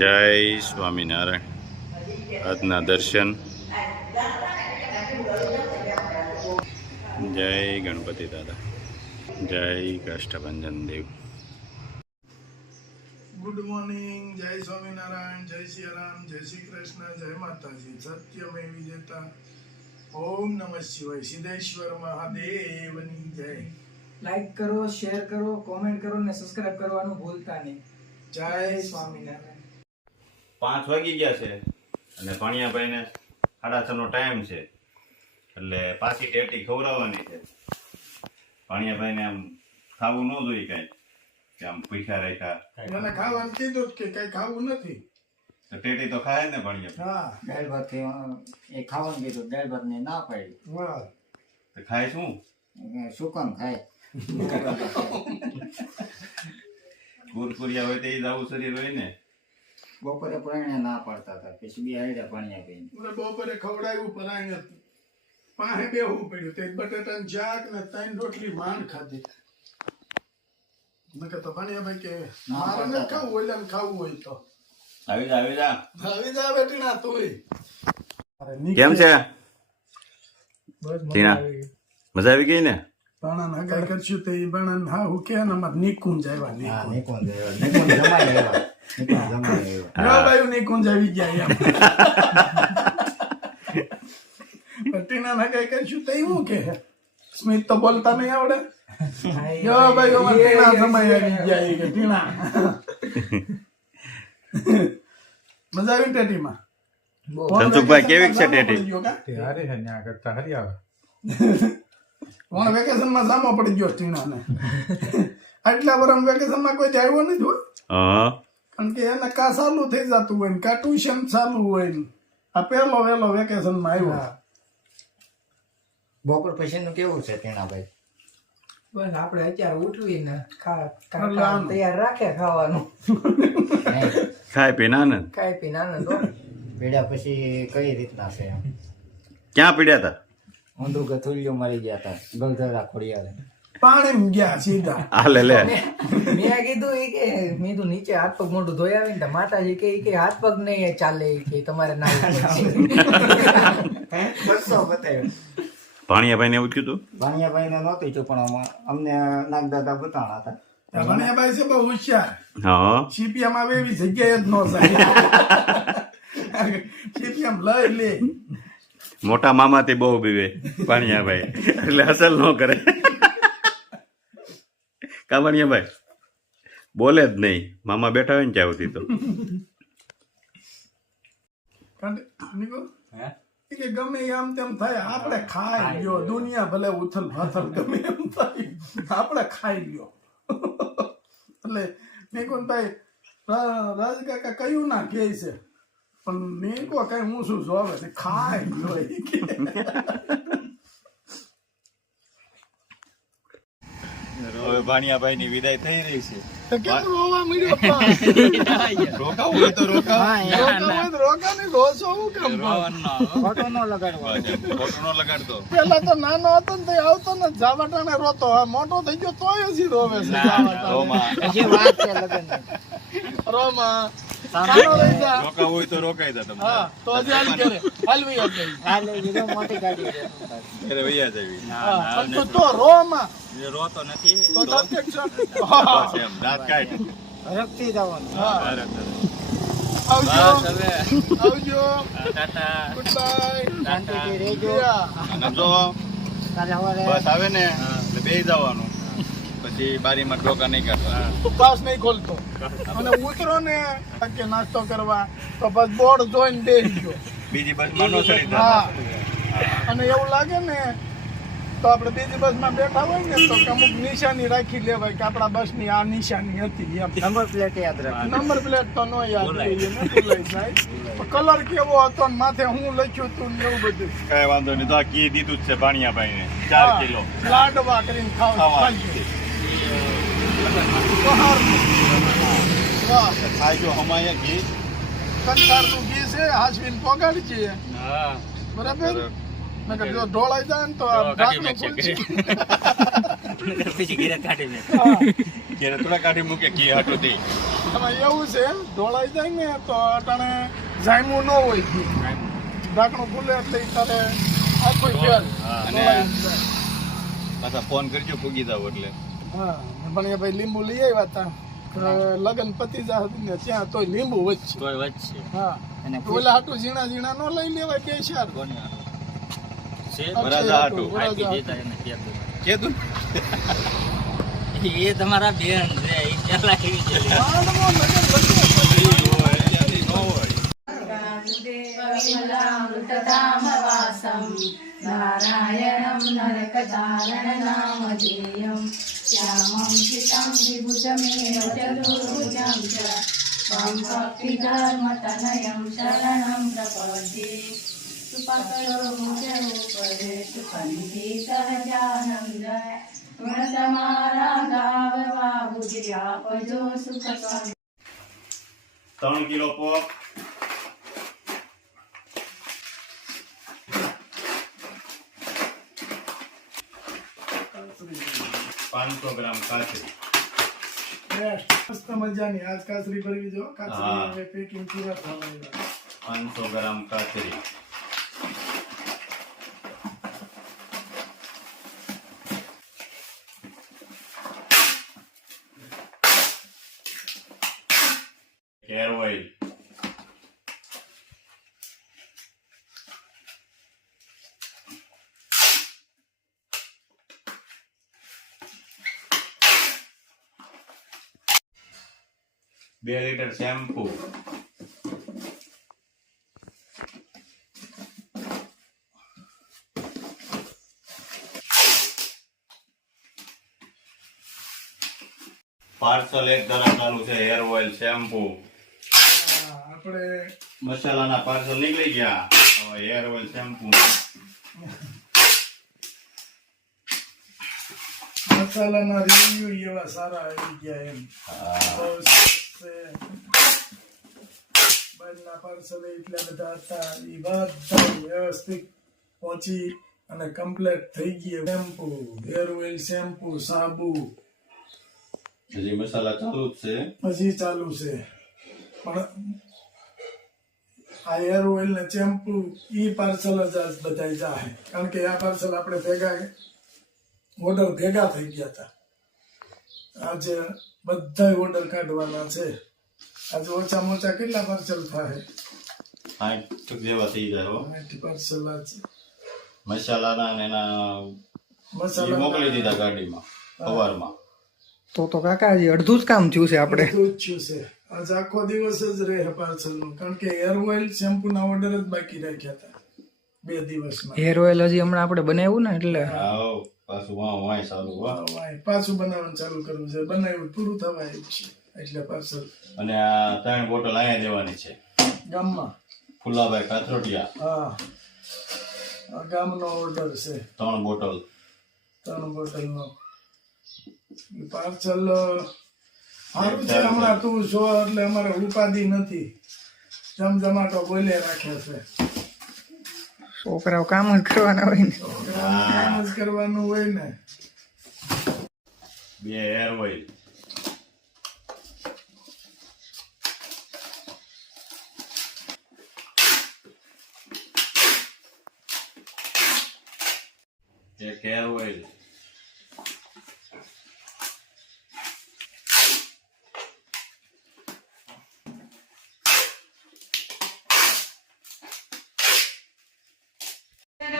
જય સ્વામિનારાયણ. આજના દર્શન. જય ગણપતિ દાદા. જય કાષ્ઠભંજન દેવ. Good morning. જય સ્વામિનારાયણ. જય શ્રી રામ. જય શ્રી કૃષ્ણ. જય માતાજી. સત્યમેવ વિજેતા. ઓમ નમઃ શિવાય. સિદ્ધેશ્વર મહાદેવની જય. લાઈક કરો, શેર કરો, કોમેન્ટ કરો ને સબસ્ક્રાઇબ કરવાનું ભૂલતા નહીં. જય સ્વામિનારાયણ. 5 વાગી ગયા છે અને ભાણિયાભાઈને 6:30 નો ટાઈમ છે, એટલે પાછી ટેટી ખવડાવવાની છે. ભાણિયાભાઈને આમ ખાવું ન જોઈએ કઈ, કે આમ પૈસા રાખ્યા. મને ખાવાનું કીધું કે કઈ ખાવું નથી. તો ટેટી તો ખાય ને ભાણિયા. હા, દાળ ભાત એ ખાવાનું કીધું, દાળ ભાત ને ના પાડી. વાહ. તો ખાય શું? શું કામ ખાય? કુરકુરિયા હોય તો એ જ આવું શરીર હોય ને. બપોરે પણ ના પાડતા હતા, પછી બે હાડ્યા પાણી આપીને. મને બપોરે ખવડાવ્યું પણ આને પાસે બેહવું પડ્યું. તે બટાટાનું શાક ને 3 રોટલી માંડ ખાધી. મેં કહેતો ભાણિયાભાઈ કે મારે નથી ખાવું હોય, એટલે ખાવું હોય તો આવી જા, આવી જા. આવી જા બેટી ના તોય. કેમ છે ટીના? મજા આવી ગઈ ને? બાણા હગાઈ કરશું તો એ બાણા હા હું કે ને અમારે નિકુંજ આવ્યા. હા, નિકુંજ નિકુંજ જમાઈ આવ્યા. નિકુંજ આવી ગયા એમ. ટીના હગાઈ કરશું તો એવું કે સ્મિત તો બોલતા નહીં આવડે. જો ભાઈ અમારે ટીના સમય આવી ગયા કે ટીના. મજા આવી ટેટીમાં? ધનસુખભાઈ કેવી છે ટેટી? કોણ વેકેશન માં સામો પડી ગયો ટીનાને. આટલા વર્ષ વેકેશન માં કોઈ આવ્યો નથી હોય. હા, કારણ કે એને કા ચાલુ થઈ જતું હોય ને કા ટ્યુશન ચાલુ હોય ને આ પહેલો વહેલો વેકેશન માં આવ્યો. બપોર પછી નું કેવું છે ટીણાભાઈ? બસ આપણે અત્યારે ઉઠવી ને તૈયાર રાખે ખાવાનું. ખાય પીને આનંદ. ખાઈ પીને આનંદ હોય. પીડ્યા પછી કઈ રીતના છે? ક્યાં પીડ્યા હતા? ઊંધું ગથુલિયો મારી ગયા હતા ગલધરા ખોડિયારે. પાણી ગયા સીધા. આ લે લે. મેં કીધું એ કે મેં તો નીચે હાથ પગ મોઢું ધોઈ આવીને તો માતાજી કે હાથ પગ નહીં ચાલે કે તમારે ના બસો બતાવ્યો. ભાણિયાભાઈ ને એવું કીધું? ભાણિયાભાઈ ને નહોતું છું, પણ અમને નાગદાદા બતાણા હતા. ભાણિયાભાઈ છે બહુ હોશિયાર. હા, સીપીએમ આવે એવી જગ્યાએ જ ન જાય. સીપીએમ લઈ લે. મોટા મામાથી બહુ બીવે ભાણિયાભાઈ, એટલે અસલ ન કરે. કા ભાણિયાભાઈ બોલે જ નહીં. મામા બેઠા હોય ને ત્યાં સુધી તો કે ગમે આમ તેમ થાય આપણે ખાઈ ગયો. દુનિયા ભલે ઉથલ પાથલ ગમે એમ થાય આપણે ખાઈ ગયો. એટલે નિકુંજભાઈ રાજકાકા કયું ના કે છે, પણ નીકો કઈ હું શું જોવે છે ખાઈ ગયો. હવે ભાણિયાભાઈ ની વિદાય થઈ રહી છે. કેમ રોવા મળ્યો? રોકાવું હોય તો રોકાવ. રોકાની રોસો હું કેમ? ફોટો ન લગાડવા. ખોટું ન લગાડતો. પેલા તો નાનો હતો ને તો આવતો ને જાવટાને રોતો. હવે મોટો થઈ ગયો તોય હજી રોવે છે. રોમા. હજી વાત છે લગનની. રોમા નાનો રહી જા. રોકાવું હોય તો રોકાઈ જા તમે. હા તો હજી હાલ કરે હાલવી જ ગઈ. આ લઈ લીધો મોટી ગાડી છે. ઘરે વૈયા જવી. હા તો રોમા એ રોતો નથી. તો તરત બસ એમ દાંત કાઢ. હરકતી જવાનું. હા સરસ, સરસ. આવજો બસ હવે આવજો ટાટા. Good bye. શાંતિથી રહેજો. અને જો કાલે સવારે બસ આવે ને એટલે બેસી જવાનું, પછી બારીમાં ડોકા નહીં કાઢવા. પાસ નહીં ખોલતો અને ઉતરો ને કે નાસ્તો કરવા તો બસ બોર્ડ જોઈને બેસી ગયો. બીજી બસમાં નો ચડી હા જતા. અને એવું લાગે ને તો આપણે બીજી બસમાં બેઠા હોય ને તો અમુક નિશાની રાખી લેવાય કે આપણા બસની આ નિશાની હતી એમ. નંબર પ્લેટ યાદ રાખજો. નંબર પ્લેટ તો નો યાદ રહીએ ને ભૂલાઈ જાય. કલર કેવો હતો ને માથે હું લખ્યું હતું ને એવું બધું. કઈ વાંધો નહીં. તો આ કી દીધું જ છે ભાણિયાભાઈ ને 4 હા, કિલો લાડવા કરીને ખાવા. વાહ ખાઈ હમાયા ઘી. કંટાળનું ઘી છે હાસવીને પોગાડી છે. બરાબર. નકર જો ઢોળાઈ જાય ને તો આ ઢાંકણું ખુલશે. પછી ઘેરે કાઢી મેં હા ત્યારે થોડા કાઢી મૂકે ઘી હાટો દે એમાં એવું છે ઢોળાઈ જાય ને તો અટાણે જામ્યું ન હોય ઘી ઢાંકણું ખુલે એટલે ઈ તારે આખું ફેર હા, અને- ઢોળાઈ જાય. પાછા ફોન કરજો પૂગી જાવ એટલે હા પણ એ ભાઈ લીંબુ લઈ આવ્યા હતા લગન પતિ જાય ને ત્યાં તોય લીંબુ વચ્ચે તોય વચ્ચે હા અને ઓલા હાટું ઝીણા ઝીણા નો લઈ લેવાય બે ચાર કોને હાટું? છે વરાજા હાટું. આપી દેતા એને કહેતું. કીધું એ તમારા બેન છે એ પેલા એવી છે માંડવો લગન વચ્ચે ત્યાંથી ન હોય विमलामृततामवासं नारायणं नरकदारणनामधेयं श्यामं शितं विभुजमेव चतुर्भुजं च त्वं भक्तिधर्मतनयं शरणं प्रपद्ये सुपकरो मुजरूपदे सुखनिधि सहजानन्द गुणतमारा बुद्धियापजो सुखसं 3 કિલો પોપ 500 ગ્રામ કાચરી બેસ્ટ મસ્ત મજાની આજ કાચરી ભરવી જો હા. કાચરી હવે પેકિંગ પૂરા થવા આવ્યા 500 ગ્રામ કાચરી હેર ઓઇલ બે લીટર શેમ્પુ પાર્સલ એક ધારા ચાલુ છે હેર ઓઇલ શેમ્પુ હા, આપણે મસાલાના પાર્સલ નીકળી ગયા હવે હેર ઓઇલ શેમ્પુ મસાલાના રિવ્યુ એવા સારા આવી ગયા એમ બહુ સરસ છે. બહારના પાર્સલ એટલા બધા હતા એ બધા વ્યવસ્થિત પહોંચી અને કમ્પ્લીટ થઈ ગયા શેમ્પુ હેર ઓઇલ શેમ્પુ સાબુ હજી મસાલા ચાલુ જ છે હજી ચાલુ છે પણ આ હેર ઓઇલ ને શેમ્પુ ઈ પાર્સલ જ આજ બધા જાહે કારણ કે આ પાર્સલ આપણે ભેગા ઓર્ડર ભેગા થઈ ગયા હતા આજે બધા ઓર્ડર કાઢવાના છે આજે ઓછામાં ઓછા કેટલા પાર્સલ થાય 8 જેવા થઈ જાય હો 90 પાર્સલ આજે મસાલાના અને એના ઈ મોકલી દીધા ગાડીમાં સવારમાં તો કાકા હજી અડધું જ કામ થયું છે આપણે બધું જ થયું છે આજ આખો દિવસ જ રહે પાર્સલ નું કારણ કે હેર ઓઇલ શેમ્પુ ના ઓર્ડર જ બાકી રાખ્યા હતા 2 દિવસમાં હેર ઓઇલ હજી હમણાં આપણે બનાવ્યું ને એટલે આવો પાછું વાય સારું વાહ વાય, પાછું બનાવવાનું ચાલુ કરવું છે બનાવ્યું પૂરું થવા આવ્યું છે એટલે પાર્સલ અને આ 3 બોટલ અહીંયા દેવાની છે ગામમાં ફુલાભાઈ કાથરોટિયા હા આ ગામનો ઓર્ડર છે 3 બોટલ 3 બોટલનો પાર્સલ સારું છે હમણાં તું છો એટલે અમારે ઉપાધિ નથી જમજમાટો બોલે રાખ્યા છે છોકરાઓ કામ જ કરવાના હોય ને કામ જ કરવાનું હોય ને 2 હેર ઓઇલ એક હેર ઓઇલ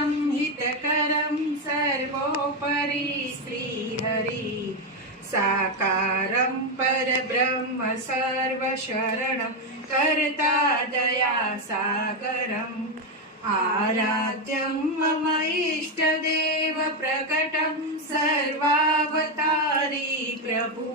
हितकरं सर्वोपरि श्रीहरि साकारं परब्रह्म सर्वशरणं कर्ता दया सागरम् आराध्यं मम इष्टदेव प्रकटं सर्वावतारी प्रभु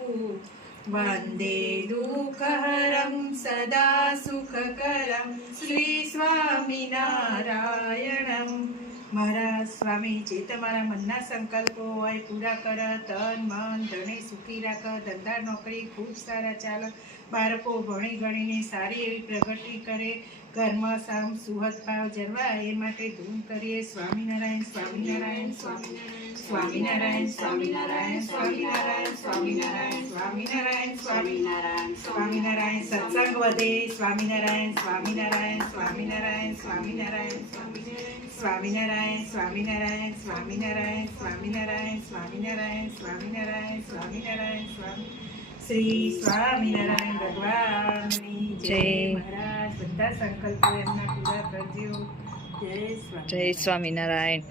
वन्दे दुःखहरं सदा सुखकरं श्रीस्वामिनारायणं મારા સ્વામી જે તમારા મનના સંકલ્પો હોય પૂરા કર તન મન ધણી સુખી રાખ ધંધા નોકરી ખૂબ સારા ચાલે બાળકો ભણી ગણીને સારી એવી પ્રગતિ કરે, ઘરમાં સામ સુહદ ભાવ જરવા એ માટે ધૂમ કરીએ. સ્વામિનારાયણ સ્વામિનારાયણ સ્વામિનારાયણ સ્વામિનારાયણ સ્વામિનારાયણ સ્વામિનારાયણ સ્વામિનારાયણ સ્વામિનારાયણ સ્વામિનારાયણ સત્સંગ વધે. સ્વામિનારાયણ સ્વામિનારાયણ સ્વામિનારાયણ સ્વામિનારાયણ સ્વામિનારાયણ સ્વામિનારાયણ સ્વામિનારાયણ સ્વામિનારાયણ સ્વામિનારાયણ સ્વામિનારાયણ સ્વામિનારાયણ સ્વામિ શ્રી સ્વામિનારાયણ ભગવાનની જય. મહારાજ બધા સંકલ્પો એમના પૂરા કરજો. જય સ્વામિનારાયણ. જય સ્વામિનારાયણ.